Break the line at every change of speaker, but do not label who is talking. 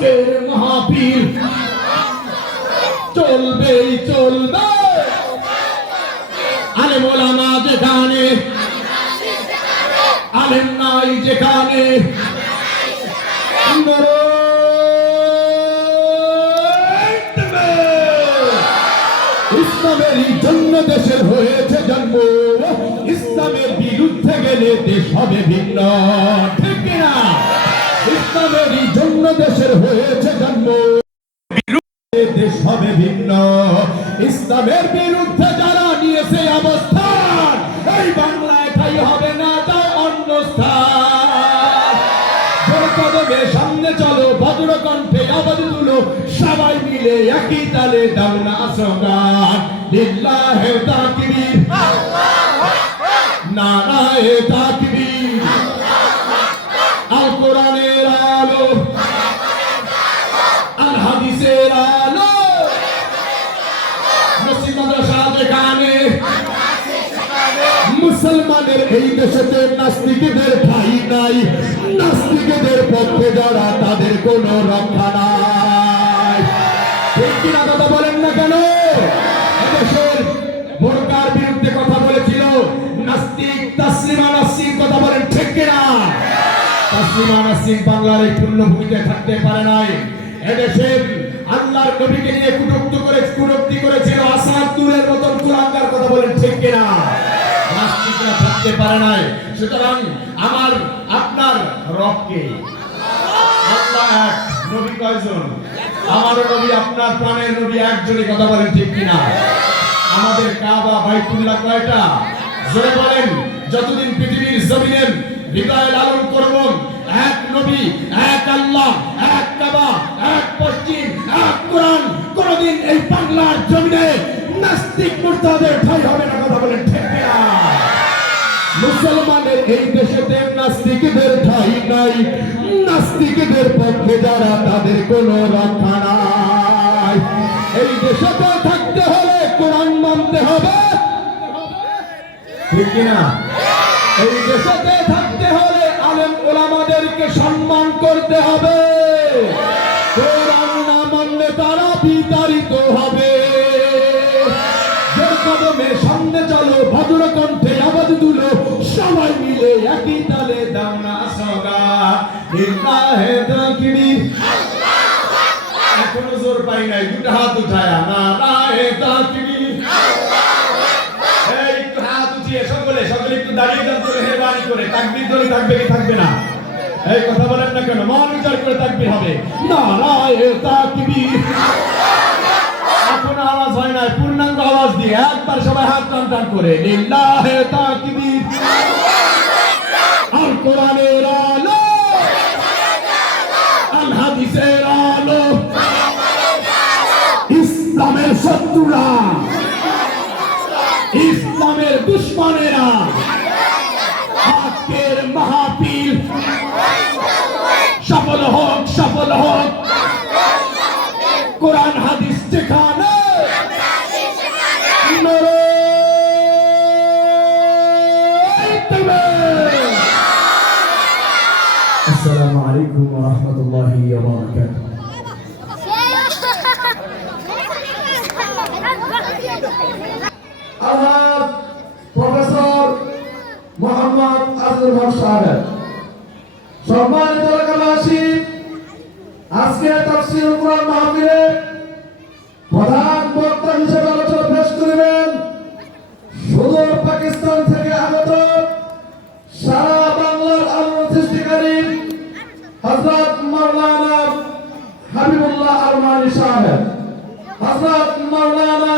আজকের মাহফিল চলবেই চলবে। আলেম ওলামা যেখানে, আলেম নাই যেখানে। ইসলামের জন্য দেশের হয়েছে জন্ম। ইসলামের বিরুদ্ধে গেলে দেশ হবে ভিন্ন। ঠিক না ইসলামের জন্য দেশের হয়েছে জন্ম। দেশ হবে ভিন্ন। ইসলামের বিরুদ্ধে যারা নিয়েছে অবস্থান, এই বাংলায় ঠাই হবে না তা অন্য স্থান। সামনে চলো ভদ্র কণ্ঠে তুলো, সবাই মিলে একই তালে দাও না আসগান লিল্লাহে তাকবীর। নারায়ে তাকবীর আল কোরআনের আলো আল হাদিসের আলো মুসলিম মাদ্রাসা যেখানে মুসলমানের এই দেশেতে নাস্তিকদের ঠাই নাই। নাস্তিকদের পক্ষে যারা, তাদের কোনো রক্ষা নাই। ঠিক কিনা কথা বলেন না কেন? দেশের বোরকার বিরুদ্ধে কথা বলেছিল, নাস্তিক তাসলিমা নাসির কথা বলেন, ঠিক কিনা? তাসলিমা নাসির বাংলার এই পূর্ণভূমিতে থাকতে পারে নাই। এদেশের আল্লাহর নবীকে নিয়ে কুটুক্তি করে কুটুক্তি করেছিল, আসাদ তুরের মতন কুলাঙ্গার কথা বলেন, ঠিক কিনা? থাকতে পারে নাই। সুতরাং আমার, আপনার রবকে, আল্লাহ এক, নবী কয়জন? আমারও নবী, আপনার প্রাণের নবী একজনই, কথা বলেন ঠিক কিনা? আমাদের কাবা, বাইতুল্লাহ কয়টা? জোরে বলেন, যতদিন পৃথিবীর জমিনের হৃদয় লালন করবেন, এক নবী, এক আল্লাহ, এক কাবা, এক পশ্চিম এক কোরআন, কোনদিন এই বাংলার জমিনে নাস্তিক মুরতাদের হবে না, কথা বলেন কিনা এই দেশেতে নাস্তিকদের ঠাই নাই। নাস্তিকদের পক্ষে যারা তাদের কোনো রক্ষা নাই। এই দেশেতে থাকতে হলে কোরআন মানতে হবে। ঠিক কিনা? এই দেশেতে থাকতে একই তালে দাও না সগা। লিল্লাহে তাকবীর। এখনও জোর পাই নাই, দুটো হাত উঠায়া। না রাহে তাকবীর একটু হাত উঠিয়ে সকলে সকলে একটু দাঁড়িয়ে যান করে মেহরবানি করে। তাকবীর ধরে থাকবে কি থাকবে না? এই, কথা বলেন না কেন? মন বিচার করে তাকবীর হবে। না রাহে তাকবীর। এখনও আওয়াজ হয় না পূর্ণাঙ্গ আওয়াজ দিয়ে একবার সবাই হাত টান টান করে। লিল্লাহে তাকবীর। কোরআন হাদিস যেখানে।
সম্মানিত আজকে তাফসীর কোরআন মাহফিলে প্রধান বক্তা হিসেবে আলোচনা পেশ করিবেন। সুদূর পাকিস্তান থেকে আগত সারা বাংলার আলোড়ন সৃষ্টিকারী হযরত মাওলানা হাবিবুল্লাহ আরমানি সাহেব। হযরত মাওলানা